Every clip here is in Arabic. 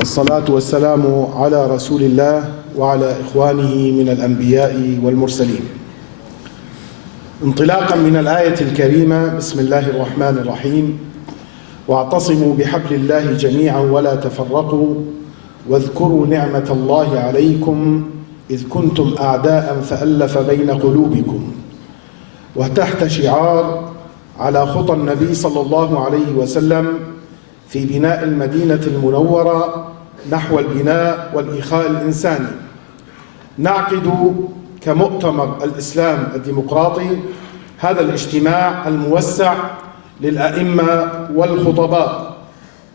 الصلاة والسلام على رسول الله وعلى إخوانه من الأنبياء والمرسلين. انطلاقا من الآية الكريمة: بسم الله الرحمن الرحيم، واعتصموا بحبل الله جميعا ولا تفرقوا واذكروا نعمة الله عليكم إذ كنتم أعداء فألف بين قلوبكم، وتحت شعار على خطى النبي صلى الله عليه وسلم في بناء المدينة المنورة نحو البناء والإخاء الإنساني، نعقد كمؤتمر الإسلام الديمقراطي هذا الاجتماع الموسع للأئمة والخطباء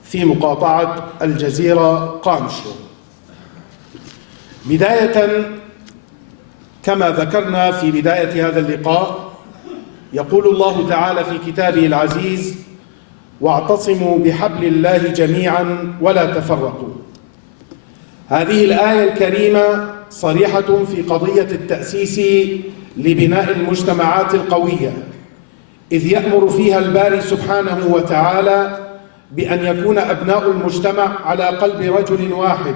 في مقاطعة الجزيرة قامشلو. بداية، كما ذكرنا في بداية هذا اللقاء، يقول الله تعالى في كتابه العزيز: واعتصموا بحبل الله جميعا ولا تفرقوا. هذه الآية الكريمة صريحة في قضية التأسيس لبناء المجتمعات القوية، إذ يأمر فيها الباري سبحانه وتعالى بأن يكون أبناء المجتمع على قلب رجل واحد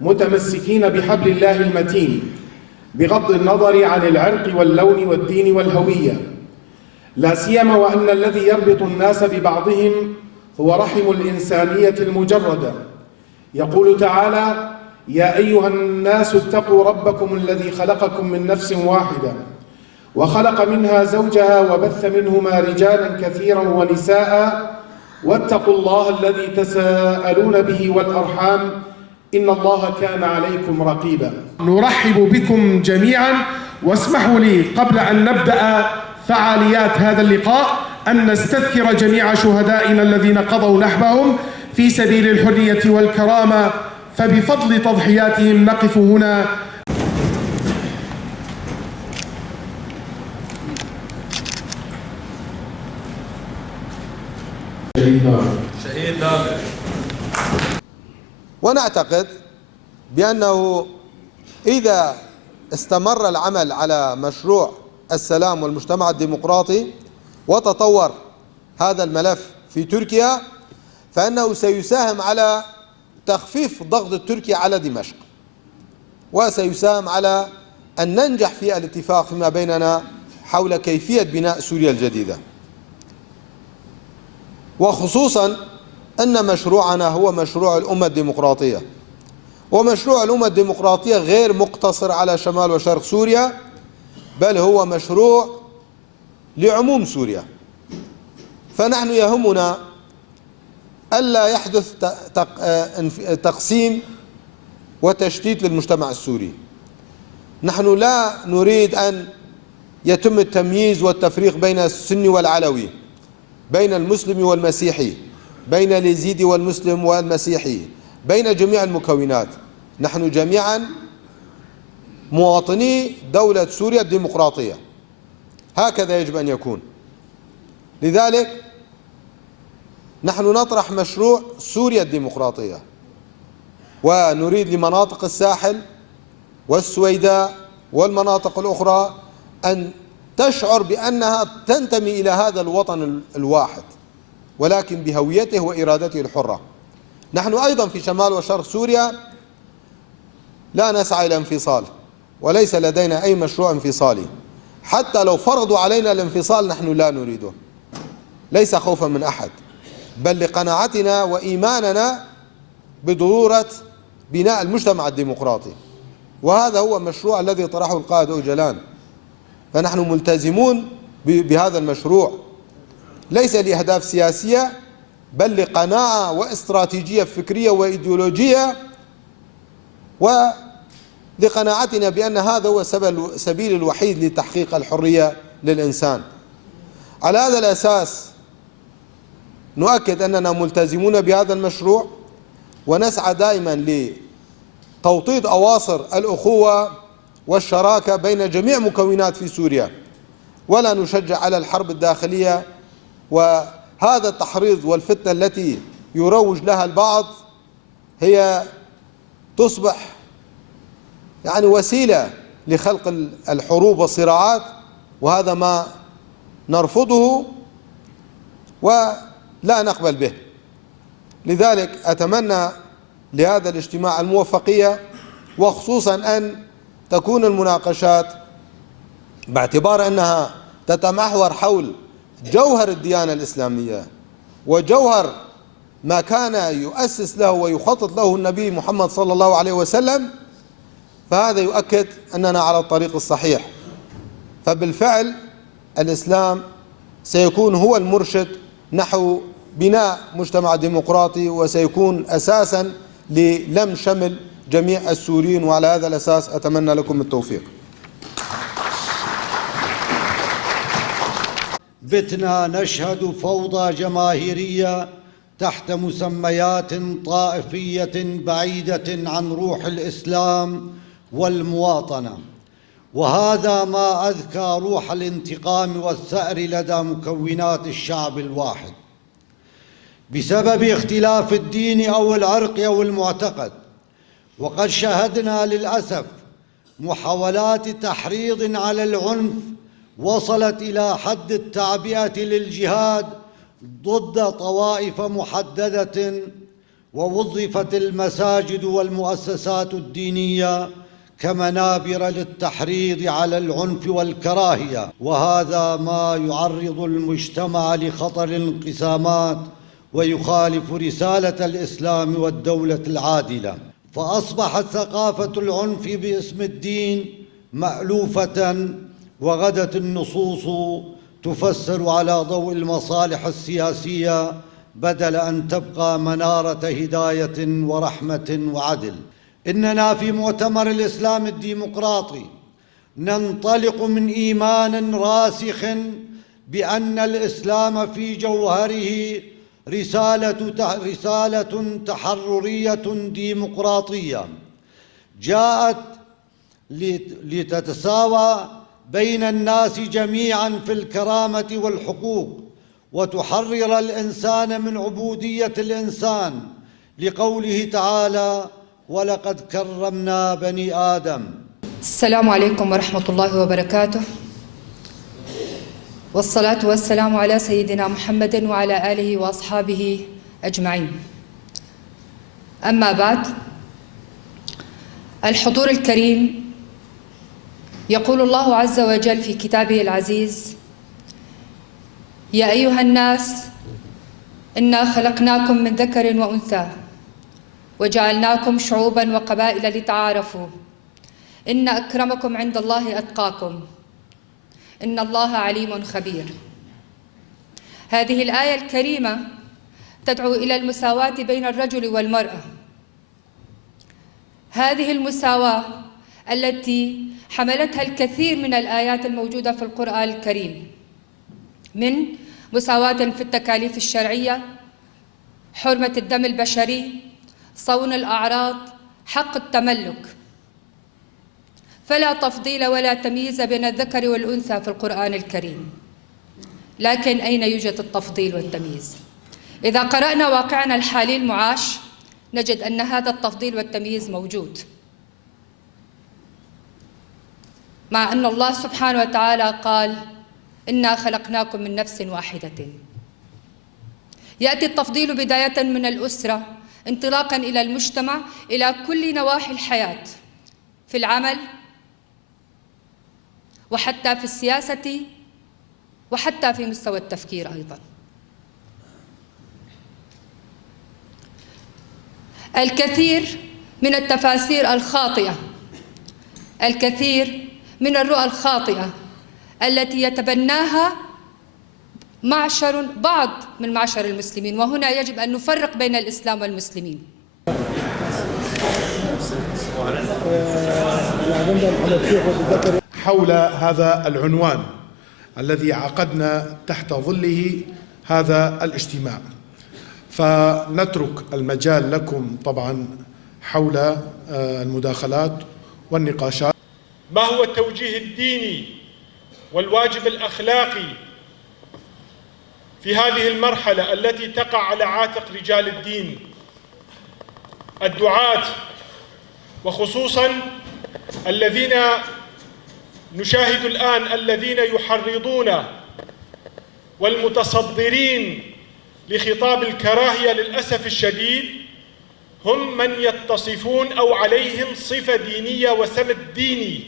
متمسكين بحبل الله المتين، بغض النظر عن العرق واللون والدين والهوية، لا سيما وأن الذي يربط الناس ببعضهم هو رحم الإنسانية المجردة. يقول تعالى: يا أيها الناس اتقوا ربكم الذي خلقكم من نفس واحدة وخلق منها زوجها وبث منهما رجالا كثيرا ونساء واتقوا الله الذي تساءلون به والأرحام إن الله كان عليكم رقيبا. نرحب بكم جميعا، واسمحوا لي قبل أن نبدأ فعاليات هذا اللقاء أن نستذكر جميع شهدائنا الذين قضوا نحبهم في سبيل الحرية والكرامة، فبفضل تضحياتهم نقف هنا. شهيد نامر. ونعتقد بأنه إذا استمر العمل على مشروع السلام والمجتمع الديمقراطي وتطور هذا الملف في تركيا، فإنه سيساهم على تخفيف ضغط التركي على دمشق، وسيساهم على أن ننجح في الاتفاق فيما بيننا حول كيفية بناء سوريا الجديدة، وخصوصا أن مشروعنا هو مشروع الأمة الديمقراطية. ومشروع الأمة الديمقراطية غير مقتصر على شمال وشرق سوريا، بل هو مشروع لعموم سوريا. فنحن يهمنا ألا يحدث تقسيم وتشتيت للمجتمع السوري. نحن لا نريد أن يتم التمييز والتفريق بين السني والعلوي، بين المسلم والمسيحي، بين اليزيدي والمسلم والمسيحي، بين جميع المكونات. نحن جميعا مواطني دولة سوريا الديمقراطية، هكذا يجب أن يكون. لذلك نحن نطرح مشروع سوريا الديمقراطية، ونريد لمناطق الساحل والسويداء والمناطق الأخرى أن تشعر بأنها تنتمي إلى هذا الوطن الواحد، ولكن بهويته وإرادته الحرة. نحن أيضا في شمال وشرق سوريا لا نسعى إلى انفصال، وليس لدينا أي مشروع انفصالي. حتى لو فرضوا علينا الانفصال نحن لا نريده، ليس خوفا من أحد، بل لقناعتنا وإيماننا بضرورة بناء المجتمع الديمقراطي، وهذا هو المشروع الذي طرحه القائد أوجلان. فنحن ملتزمون بهذا المشروع ليس لأهداف سياسية، بل لقناعة واستراتيجية فكرية وإيديولوجية، ولقناعتنا بأن هذا هو السبيل الوحيد لتحقيق الحرية للإنسان. على هذا الأساس نؤكد أننا ملتزمون بهذا المشروع، ونسعى دائما لتوطيد أواصر الأخوة والشراكة بين جميع مكونات في سوريا، ولا نشجع على الحرب الداخلية. وهذا التحريض والفتنة التي يروج لها البعض هي تصبح وسيلة لخلق الحروب والصراعات، وهذا ما نرفضه ولا نقبل به. لذلك أتمنى لهذا الاجتماع الموفقية، وخصوصا أن تكون المناقشات باعتبار أنها تتمحور حول جوهر الديانة الإسلامية وجوهر ما كان يؤسس له ويخطط له النبي محمد صلى الله عليه وسلم، فهذا يؤكد أننا على الطريق الصحيح. فبالفعل الإسلام سيكون هو المرشد نحو بناء مجتمع ديمقراطي، وسيكون أساسا للم شمل جميع السوريين، وعلى هذا الأساس أتمنى لكم التوفيق. بتنا نشهد فوضى جماهيرية تحت مسميات طائفية بعيدة عن روح الإسلام والمواطنة، وهذا ما أذكى روح الانتقام والثأر لدى مكونات الشعب الواحد بسبب اختلاف الدين أو العرق أو المعتقد. وقد شاهدنا للأسف محاولات تحريض على العنف وصلت إلى حد التعبئة للجهاد ضد طوائف محددة، ووظفت المساجد والمؤسسات الدينية كمنابر للتحريض على العنف والكراهية، وهذا ما يعرض المجتمع لخطر الانقسامات ويخالف رسالة الإسلام والدولة العادلة. فأصبحت ثقافة العنف باسم الدين مألوفة، وغدت النصوص تفسر على ضوء المصالح السياسية بدل أن تبقى منارة هداية ورحمة وعدل. إننا في مؤتمر الإسلام الديمقراطي ننطلق من إيمان راسخ بأن الإسلام في جوهره رسالة تحررية ديمقراطية جاءت لتتساوى بين الناس جميعا في الكرامة والحقوق، وتحرر الإنسان من عبودية الإنسان، لقوله تعالى: ولقد كرمنا بني آدم. السلام عليكم ورحمة الله وبركاته، والصلاة والسلام على سيدنا محمد وعلى آله وأصحابه أجمعين. أما بعد، الحضور الكريم، يقول الله عز وجل في كتابه العزيز: يا أيها الناس إنا خلقناكم من ذكر وأنثى وجعلناكم شعوبا وقبائل لتعارفوا إن أكرمكم عند الله أتقاكم إن الله عليم خبير. هذه الآية الكريمة تدعو إلى المساواة بين الرجل والمرأة، هذه المساواة التي حملتها الكثير من الآيات الموجودة في القرآن الكريم، من مساواة في التكاليف الشرعية، حرمة الدم البشري، صون الأعراض، حق التملك. فلا تفضيل ولا تمييز بين الذكر والأنثى في القرآن الكريم. لكن أين يوجد التفضيل والتمييز؟ إذا قرأنا واقعنا الحالي المعاش نجد أن هذا التفضيل والتمييز موجود، مع أن الله سبحانه وتعالى قال: إنا خلقناكم من نفس واحدة. يأتي التفضيل بداية من الأسرة، انطلاقا إلى المجتمع، إلى كل نواحي الحياة، في العمل وحتى في السياسة وحتى في مستوى التفكير أيضا. الكثير من التفاسير الخاطئة، الكثير من الرؤى الخاطئة التي يتبناها بعض من معشر المسلمين، وهنا يجب أن نفرق بين الإسلام والمسلمين. حول هذا العنوان الذي عقدنا تحت ظله هذا الاجتماع، فنترك المجال لكم طبعا حول المداخلات والنقاشات. ما هو التوجيه الديني والواجب الأخلاقي في هذه المرحلة التي تقع على عاتق رجال الدين الدعاة، وخصوصا الذين نشاهد الآن الذين يحرضون والمتصدرين لخطاب الكراهية للأسف الشديد هم من يتصفون أو عليهم صفة دينية وسمت ديني.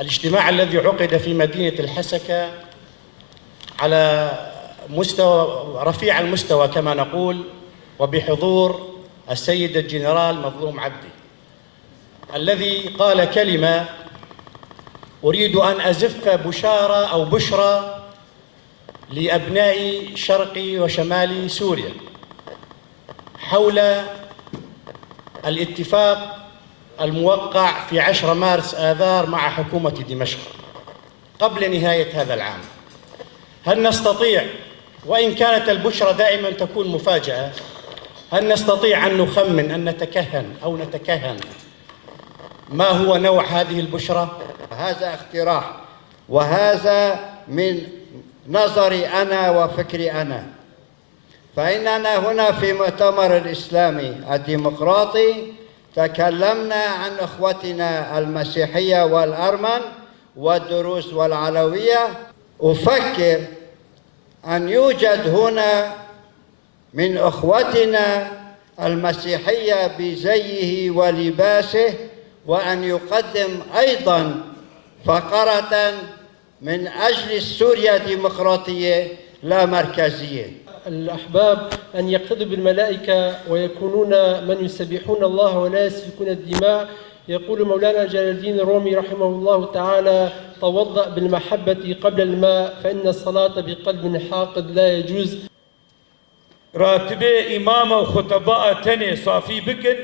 الاجتماع الذي عقد في مدينة الحسكة على مستوى رفيع المستوى كما نقول، وبحضور السيد الجنرال مظلوم عبدي الذي قال كلمة أريد أن أزف بشارة أو بشرى لأبناء شرق وشمال سوريا حول الاتفاق الموقع في 10 مارس آذار مع حكومة دمشق قبل نهاية هذا العام. هل نستطيع، وإن كانت البشرى دائما تكون مفاجأة، هل نستطيع أن نخمن أن نتكهن أو نتكهن ما هو نوع هذه البشرى؟ هذا اقتراح، وهذا من نظري أنا وفكري أنا. فإننا هنا في مؤتمر الإسلامي الديمقراطي تكلمنا عن أخوتنا المسيحية والأرمن والدروز والعلوية. أفكر أن يوجد هنا من أخوتنا المسيحية بزيه ولباسه، وأن يقدم أيضا فقرة من أجل سوريا ديمقراطية لا مركزية. الأحباب أن يقتدوا بالملائكة ويكونون من يسبحون الله ولا يسفكون الدماء. يقول مولانا جلال الدين الرومي رحمه الله تعالى: توضأ بالمحبة قبل الماء فإن الصلاة بقلب حاقد لا يجوز. راتبه إمام وخطباء تاني صافي بكن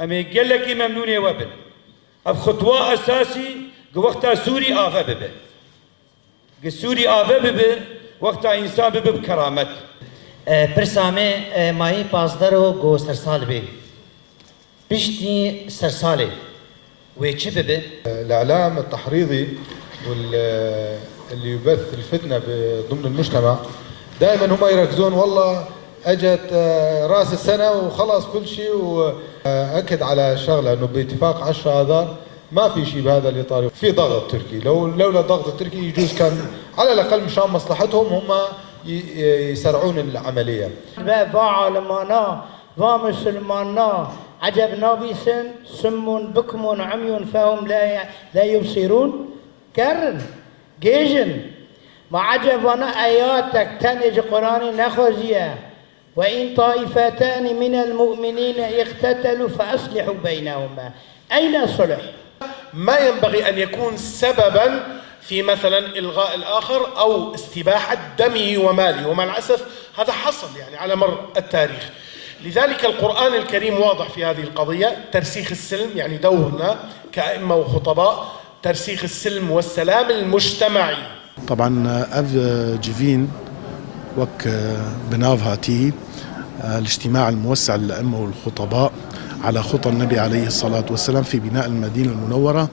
أمي قال لك ممنونة وبن أب خطوة أساسي وقتها سوري آفا ببه سوري آفا ببه وقتها إنسان ببه بكرامت برسامه ماهی پازدارو گو سرسال بی بشتي سرسالي ويتش ببه. الإعلام التحريضي واللي يبث الفتنة ضمن المجتمع دائما هم يركزون والله اجت راس السنة وخلاص كل شيء، وأكد على شغلة انه باتفاق 10 آذار ما في شيء بهذا الإطار. في ضغط تركي، لولا الضغط التركي يجوز كان على الأقل مشان مصلحتهم هم يسرعون العملية. وعالمانا ومسلمانا عجبنا بيسن سم بكم عمي فهم لا يبصرون كرن جيجن ما عجبنا آياتك تنج قرآن نخزيه وإن طائفتان من المؤمنين اقتتلوا فأصلحوا بينهما. أين الصلح؟ ما ينبغي أن يكون سببا في مثلا إلغاء الآخر أو استباحة دمه وماله، ومع الأسف هذا حصل يعني على مر التاريخ. لذلك القرآن الكريم واضح في هذه القضية، ترسيخ السلم، يعني دورنا كأئمة وخطباء ترسيخ السلم والسلام المجتمعي. طبعا أف جيفين وك بناف هاتي الاجتماع الموسع للأئمة والخطباء على خطى النبي عليه الصلاة والسلام في بناء المدينة المنورة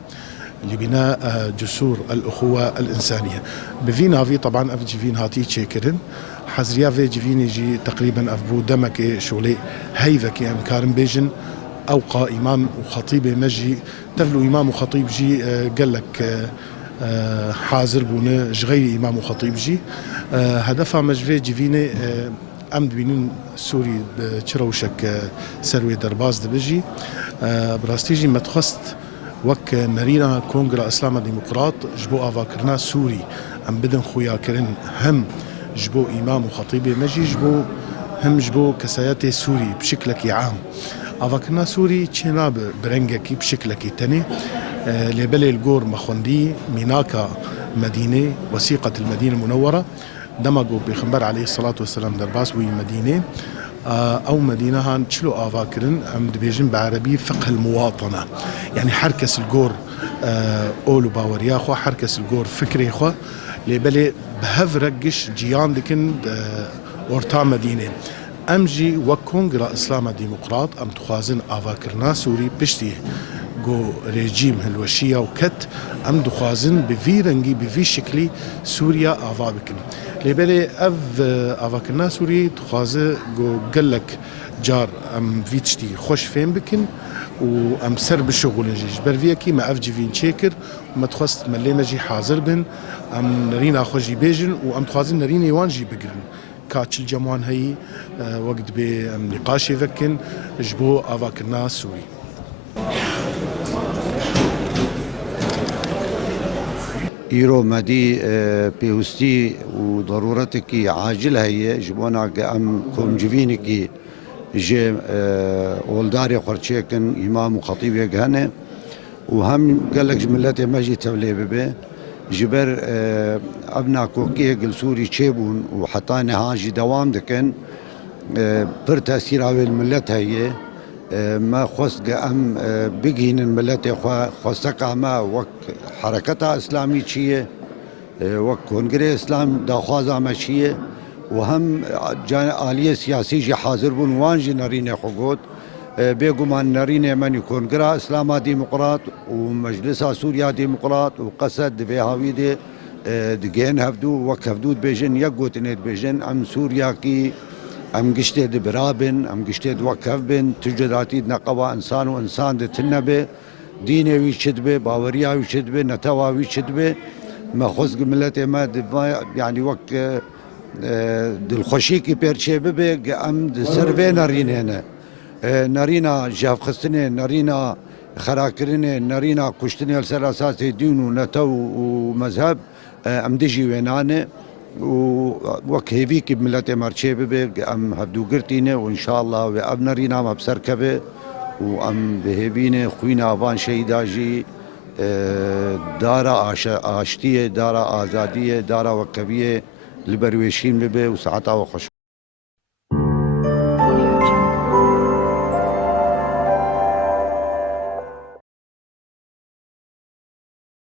لبناء جسور الأخوة الإنسانية. بفينا في طبعا أف جيفين هاتي تشيكرن حزريا في جيفين يجي تقريبا أف بو دمك شولي هيفك يعني كارم بيجن أوقع إمام وخطيب مجي تفلو إمام وخطيب جي قال لك حاضر بونه جغير إمام وخطيب جي هدفها مجفي جيفيني أمد بينون سوري بشروشك سروي درباز دبجي براستيجي متخست وك نرينا كونغرا إسلام ديمقراط جبو أفاكرنا سوري أم بدن خويا كرن هم جبو إمام وخطيب مجي جبو هم جبو كساياتي سوري بشكلك عام أفاكنا سوري تشينا برنجكي بشكلك تاني لبلي الجور مخوندي ميناكا مدينة وثيقة المدينة المنورة دمجوا بخنبر عليه الصلاة والسلام درباس وي مدينة أو مدينة هان تشلو أفاكرن أم دبيجن بعربي فقه المواطنة يعني حركس الجور أولو باوريا خو حركس الجور فكري خو لبلي بهف رقش جيان دكن ورتا مدينة أمجي وكونغرا إسلام ديمقراط أم تخازن أفاكرنا سوري بشتي جو ريجيم هلوشية وكت أم دخازن بفي رنجي بفي شكلي سوريا أفابكن لبالي أفاكرنا سوري تخازن جو قلك جار أم فيتشتي خوش فين بكن وأم سر بالشغل نجيش برفيكي ما أفجي فين شاكر وما تخصت ملينا جي حاضر بن أم نرينا خوشي بيجن وأم تخازن نرينا يوانجي بقرن كاتش الجمعان هي وقت بنقاش يفكن جبو أفاكرنا سوري إيرو مدي بيوستي وضرورتك عاجل هي جبونا أم كوم جفينك جي ولداري خرشيكن إمام وخطيب يقهنه وهم قال لك جملتي ما جي تولي ببي جبر أبنا كوكيه قل سوري تشيبون وحطاني هاجي دوام دكن بر تأثير على الملت هي ما خص أم بقين الملت خصك ما وك حركتها إسلامي شيء وك كونغري إسلام داخوازا ما شيء وهم جان آلية سياسي جي حاضر بون وانجي نارين حقوق بيقومان نارين من كونغرا إسلام ديمقراط ومجلسها سوريا ديمقراط وقصد بهاوي دي دجين هفدو وك هفدو بيجن يقوت نيت بيجن أم سوريا كي أم قشتد برابن أم قشتد وكف بن تجداتي نقوى إنسان وإنسان دتنبه ديني ويشدبه باوريا ويشدبه نتوا ويشدبه ما خص ملتي ما يعني وك دلخوشي كي بيرشي ببه أم سربي نارين هنا نارينا جاف خستني نارينا خراكرني نارينا كشتني السر أساس دين ونتو ومذهب أم دجي وينانه وكهيفي كي بملتي مرشي ببه أم هبدو قرتينه وإن شاء الله وأبنا رينا ما بسركبه وأم بهيفينه خوينا أفان شهيداجي دارا آشتية دارا آزادية دارا وكبية لبرويشين ببه وساعتها وخش